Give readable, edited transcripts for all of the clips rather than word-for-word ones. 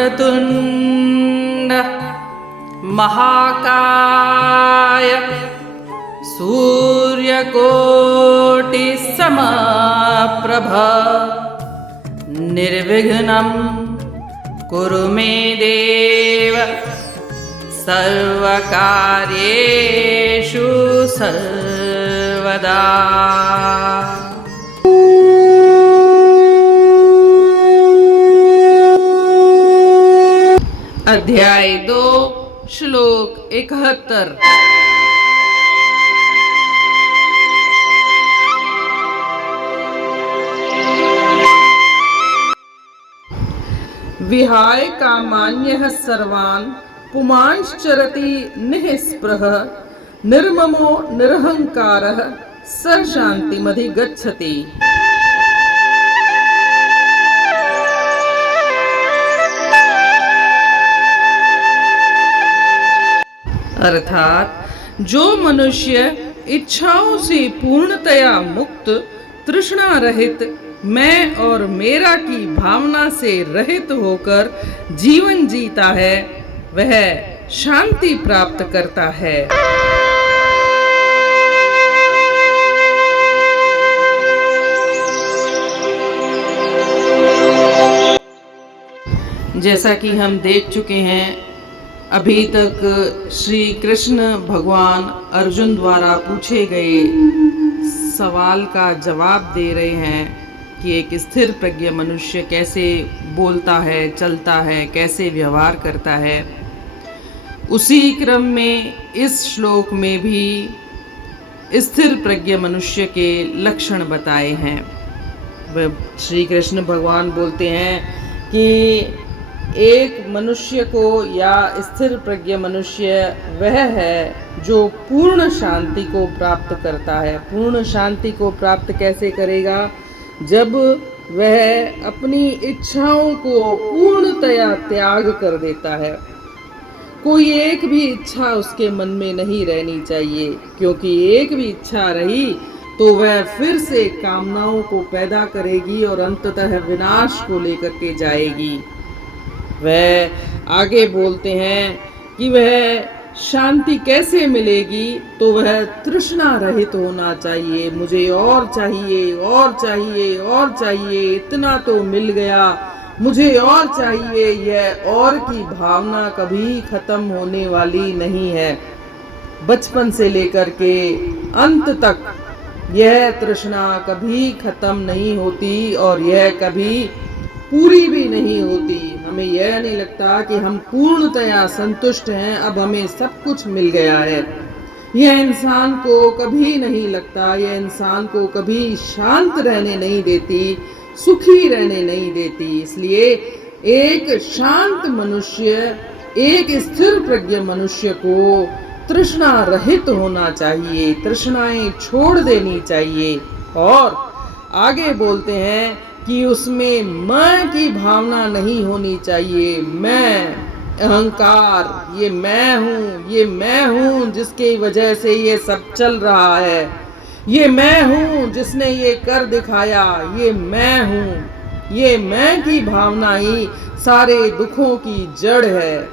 वक्रतुण्ड महाकाय सूर्यकोटिसमप्रभ निर्विघ्नं कुरु मे देव सर्वकार्येषु सर्वदा। अध्याय 2 श्लोक 71। विहाय कामान्यः सर्वान् पुमांश्चरति निःस्पृहः निर्ममो निरहंकारः स शान्तिमधिगच्छति। अर्थात जो मनुष्य इच्छाओं से पूर्णतया मुक्त, तृष्णा रहित, मैं और मेरा की भावना से रहित होकर जीवन जीता है, वह शांति प्राप्त करता है। जैसा कि हम देख चुके हैं, अभी तक श्री कृष्ण भगवान अर्जुन द्वारा पूछे गए सवाल का जवाब दे रहे हैं कि एक स्थिर प्रज्ञ मनुष्य कैसे बोलता है, चलता है, कैसे व्यवहार करता है। उसी क्रम में इस श्लोक में भी स्थिर प्रज्ञ मनुष्य के लक्षण बताए हैं। श्री कृष्ण भगवान बोलते हैं कि एक मनुष्य को या स्थिर प्रज्ञ मनुष्य वह है जो पूर्ण शांति को प्राप्त करता है। पूर्ण शांति को प्राप्त कैसे करेगा? जब वह अपनी इच्छाओं को पूर्णतया त्याग कर देता है। कोई एक भी इच्छा उसके मन में नहीं रहनी चाहिए, क्योंकि एक भी इच्छा रही तो वह फिर से कामनाओं को पैदा करेगी और अंततः विनाश को लेकर के जाएगी। वह आगे बोलते हैं कि वह शांति कैसे मिलेगी, तो वह तृष्णा रहित होना चाहिए। मुझे और चाहिए, और चाहिए, और चाहिए, इतना तो मिल गया, मुझे और चाहिए। यह और की भावना कभी खत्म होने वाली नहीं है। बचपन से लेकर के अंत तक यह तृष्णा कभी खत्म नहीं होती और यह कभी पूरी भी नहीं होती। हमें यह नहीं लगता कि हम पूर्णतया संतुष्ट हैं, अब हमें सब कुछ मिल गया है। यह इंसान को कभी नहीं लगता, यह इंसान को कभी शांत रहने नहीं देती, सुखी रहने नहीं देती। इसलिए एक शांत मनुष्य, एक स्थिर प्रज्ञ मनुष्य को तृष्णा रहित होना चाहिए, तृष्णाएं छोड़ देनी चाहिए। और आगे बोलते हैं कि उसमें मैं की भावना नहीं होनी चाहिए। मैं, अहंकार, ये मैं हूँ जिसकी वजह से ये सब चल रहा है, ये मैं हूँ जिसने ये कर दिखाया, ये मैं हूँ। ये मैं की भावना ही सारे दुखों की जड़ है।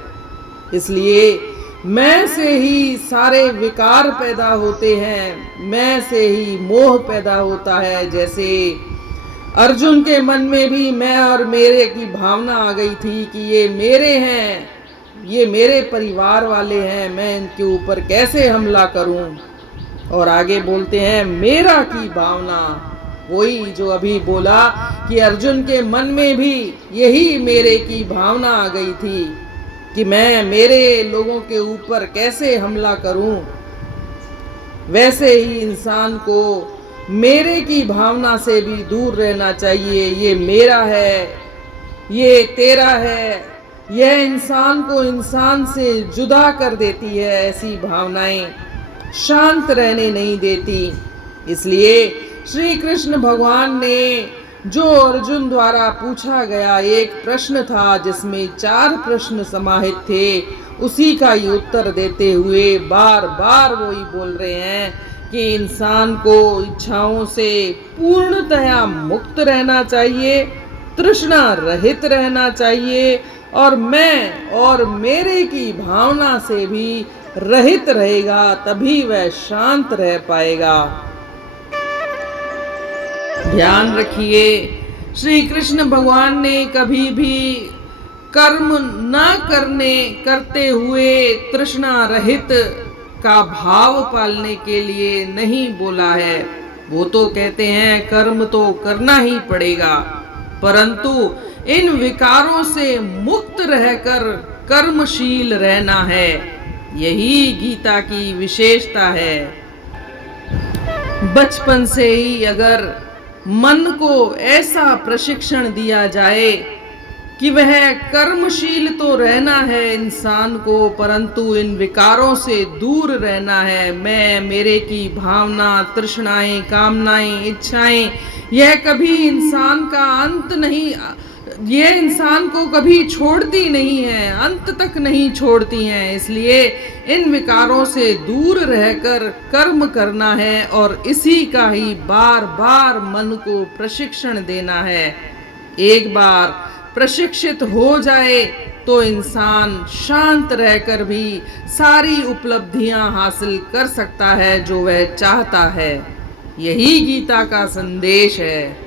इसलिए मैं से ही सारे विकार पैदा होते हैं, मैं से ही मोह पैदा होता है। जैसे अर्जुन के मन में भी मैं और मेरे की भावना आ गई थी कि ये मेरे हैं, ये मेरे परिवार वाले हैं, मैं इनके ऊपर कैसे हमला करूं। और आगे बोलते हैं मेरा की भावना, वही जो अभी बोला कि अर्जुन के मन में भी यही मेरे की भावना आ गई थी कि मैं मेरे लोगों के ऊपर कैसे हमला करूं। वैसे ही इंसान को मेरे की भावना से भी दूर रहना चाहिए। ये मेरा है, ये तेरा है, यह इंसान को इंसान से जुदा कर देती है। ऐसी भावनाएं शांत रहने नहीं देती। इसलिए श्री कृष्ण भगवान ने जो अर्जुन द्वारा पूछा गया एक प्रश्न था, जिसमें 4 प्रश्न समाहित थे, उसी का ही उत्तर देते हुए बार बार वही बोल रहे हैं कि इंसान को इच्छाओं से पूर्णतया मुक्त रहना चाहिए, तृष्णा रहित रहना चाहिए और मैं और मेरे की भावना से भी रहित रहेगा, तभी वह शांत रह पाएगा। ध्यान रखिए, श्री कृष्ण भगवान ने कभी भी कर्म न करते हुए तृष्णा रहित का भाव पालने के लिए नहीं बोला है। वो तो कहते हैं कर्म तो करना ही पड़ेगा, परंतु इन विकारों से मुक्त रहकर कर्मशील रहना है। यही गीता की विशेषता है। बचपन से ही अगर मन को ऐसा प्रशिक्षण दिया जाए कि वह कर्मशील तो रहना है इंसान को, परंतु इन विकारों से दूर रहना है। मैं मेरे की भावना, तृष्णाएं, कामनाएं, इच्छाएं, यह कभी इंसान का अंत नहीं, ये इंसान को कभी छोड़ती नहीं है, अंत तक नहीं छोड़ती हैं। इसलिए इन विकारों से दूर रहकर कर्म करना है और इसी का ही बार बार मन को प्रशिक्षण देना है। एक बार प्रशिक्षित हो जाए तो इंसान शांत रहकर भी सारी उपलब्धियां हासिल कर सकता है जो वह चाहता है। यही गीता का संदेश है।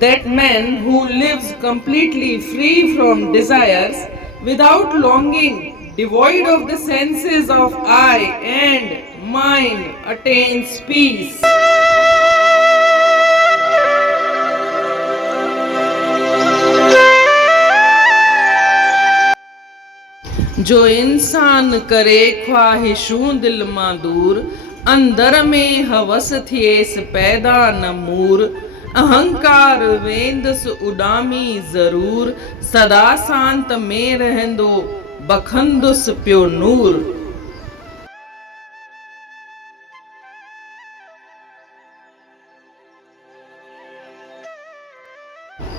That man who lives completely free from desires, without longing, devoid of the senses of I and mind, attains peace. जो इंसान करे ख्वाहिशूं दिल मां दूर, अंदर में हवस थिएस पैदा न मूर, अहंकार वेंदस उडामी जरूर, सदा शांत में रहंदो बखंदुस प्यो नूर।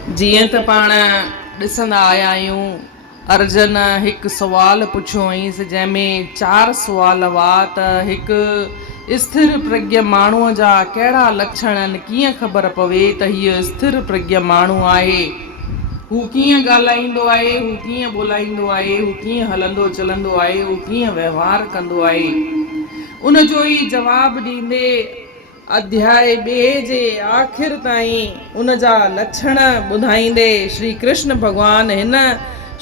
जीअं त पाण ॾिसंदा आया आहियूं, अर्जन हिकु सुवाल पुछियो हुईंसि जंहिंमें 4 सुवाल हुआ त हिकु स्थिर प्रज्ञ माण्हूअ जा कहिड़ा लक्षण आहिनि, कीअं ख़बर पवे त हीअ स्थिर प्रज्ञ माण्हू आहे, हू कीअं ॻाल्हाईंदो आहे, हू कीअं ॿोलाईंदो आहे, हू कीअं हलंदो चलंदो आहे, हू कीअं व्यवहार कंदो आहे। उन जो ई जवाबु ॾींदे अध्याय 2 जे आख़िर ताईं उन जा लक्षण ॿुधाईंदे श्री कृष्ण भगवान हिन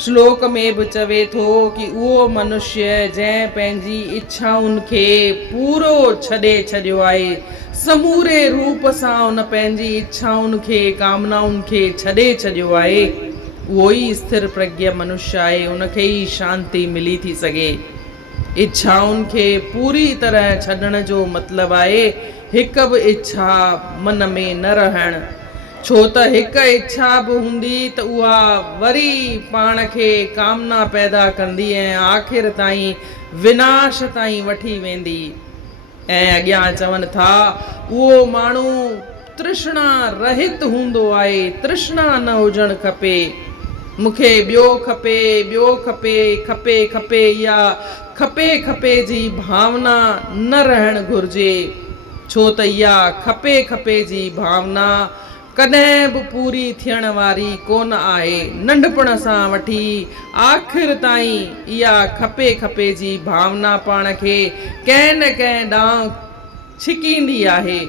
श्लोक में बि चवे थो कि उहो मनुष्य जंहिं पंहिंजी इच्छाउनि खे पूरो छॾे छॾियो आहे, समूरे रूप सां उन पंहिंजी इच्छाउनि खे, कामनाउनि खे छॾे छॾियो आहे, उहो ई स्थिर प्रज्ञ मनुष्य आहे। उनखे ई शांती मिली थी सघे। इच्छाउनि खे पूरी तरह छॾण जो मतिलबु आहे हिकु बि इच्छा मन में न रहण। छो त हिकु इच्छा बि हूंदी त उहा वरी पाण खे कामना पैदा कंदी ऐं आख़िर ताईं विनाश ताईं वठी वेंदी। ऐं अॻियां चवनि था उहो माण्हू तृष्णा रहित हूंदो आहे, तृष्णा न हुजणु खपे। मूंखे ॿियो खपे, ॿियो खपे, खपे खपे या खपे खपे जी भावना न रहणु घुरिजे। छो त इहा खपे खपे जी भावना कॾहिं बि पूरी थियण वारी कोन आहे। नंढपण सां वठी आख़िर ताईं इहा खपे खपे जी भावना पाण खे कंहिं न कंहिं ॾांहुं छिकींदी आहे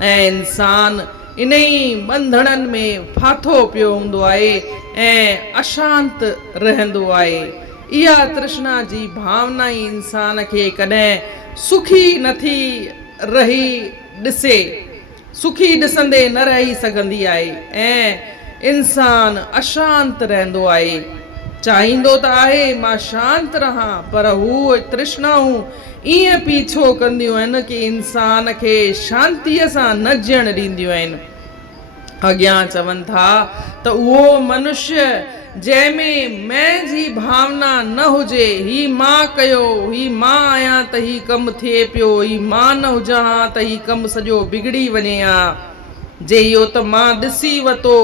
ऐं इंसान इन ई बंधणनि में फाथो पियो हूंदो आहे ऐं अशांत रहंदो आहे। इहा तृष्णा जी भावना ई इंसान खे कॾहिं सुखी नथी रही ॾिसे, सुखी ॾिसंदे न रही सघंदी आहे ऐं इंसान अशांत रहंदो आहे। चाहींदो त आहे मां शांत रहां, पर हू तृष्णाऊं ईअं पीछो कंदियूं आहिनि कि इंसान खे शांतीअ सां न जीअण ॾींदियूं आहिनि। अॻियां चवनि था त उहो मनुष्य जंहिंमें मैं जी भावना न हुजे, ही मां कयो, ही मां आहियां त ही कमु थिए पियो, ही मां न हुजां हा त ही कमु सॼो बिगड़ी वञे हा, जे इहो त मां ॾिसी वरितो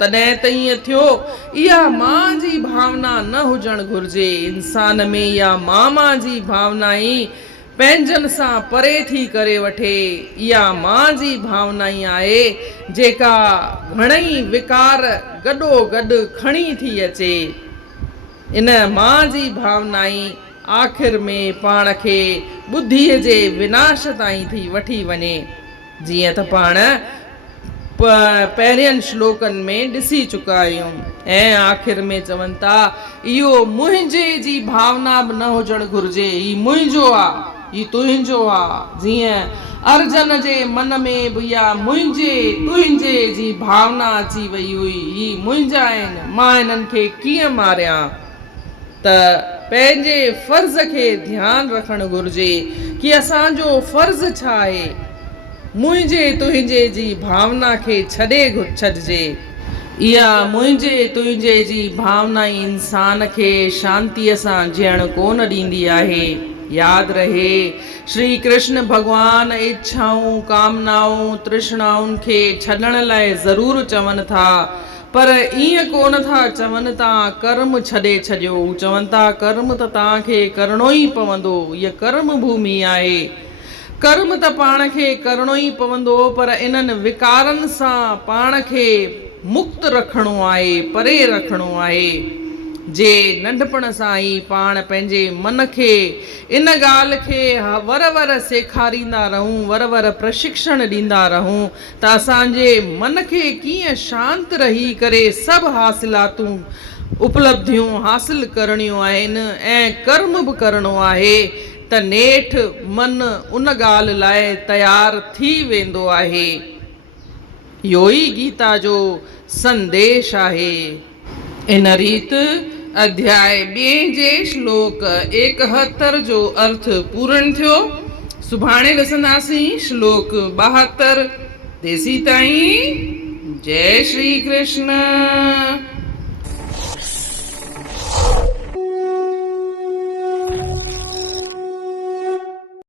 तॾहिं त ईअं थियो। इहा मां जी भावना न हुजणु घुरिजे। इंसान में इहा मां जी भावना ई पंहिंजनि सां परे थी करे वठे। इहा मां जी भावना ई आहे जेका घणई विकार गॾो खणी थी अचे। इन मां जी भावना ई आख़िर में पाण खे बुद्धीअ जे विनाश ताईं थी वठी वञे। जीअं त पाण पहिरियनि श्लोकनि में ॾिसी चुका आहियूं। ऐं आख़िर में चवनि था इहो मुंहिंजे जी भावना बि न हुजणु घुरिजे। ही मुंहिंजो आहे, ही तुंहिंजो आहे। जीअं अर्जन जे मन में बि इहा मुंहिंजे तुंहिंजे जी भावना अची वई हुई। ही मुंहिंजा आहिनि, मां हिननि खे कीअं मारियां। त पंहिंजे फ़र्ज़ खे ध्यानु रखणु घुरिजे कि असांजो फ़र्ज़ छा आहे। मुंहिंजे तुंहिंजे जी भावना खे छॾिजे। इहा मुंहिंजे तुंहिंजे जी भावना ई इंसान खे शांतीअ सां जीअणु कोन ॾींदी आहे। यादि रहे, श्री कृष्ण भॻवान इच्छाऊं कामनाऊं तृष्णाउनि खे छॾण लाइ ज़रूरु चवनि था, पर ईअं कोन था चवनि तव्हां कर्म छॾे छॾियो। चवनि था कर्म त तव्हांखे करिणो ई पवंदो। हीअ कर्म भूमि आहे। कर्म त पाण खे करिणो ई पवंदो, पर इन्हनि विकारनि सां पाण खे मुक्त रखिणो आहे, परे रखिणो आहे। जे नंढपण सां ई पाण पंहिंजे मन खे इन ॻाल्हि खे वर सेखारींदा रहूं, वर प्रशिक्षण ॾींदा रहूं त असांजे मन खे कीअं शांति रही करे सभु हासिलातूं उपलब्धियूं हासिल करणियूं आहिनि ऐं कर्म बि करिणो आहे, त नेठ मन उन ॻाल्हि लाइ तयारु थी वेंदो आहे। इहो ई गीता जो संदेश आहे। इन रीति अध्याय 2 जे श्लोक 71 जो अर्थ पूर्ण थियो। सुभाणे ॾिसंदासीं श्लोक 72। तेसी ताईं जय श्री कृष्ण।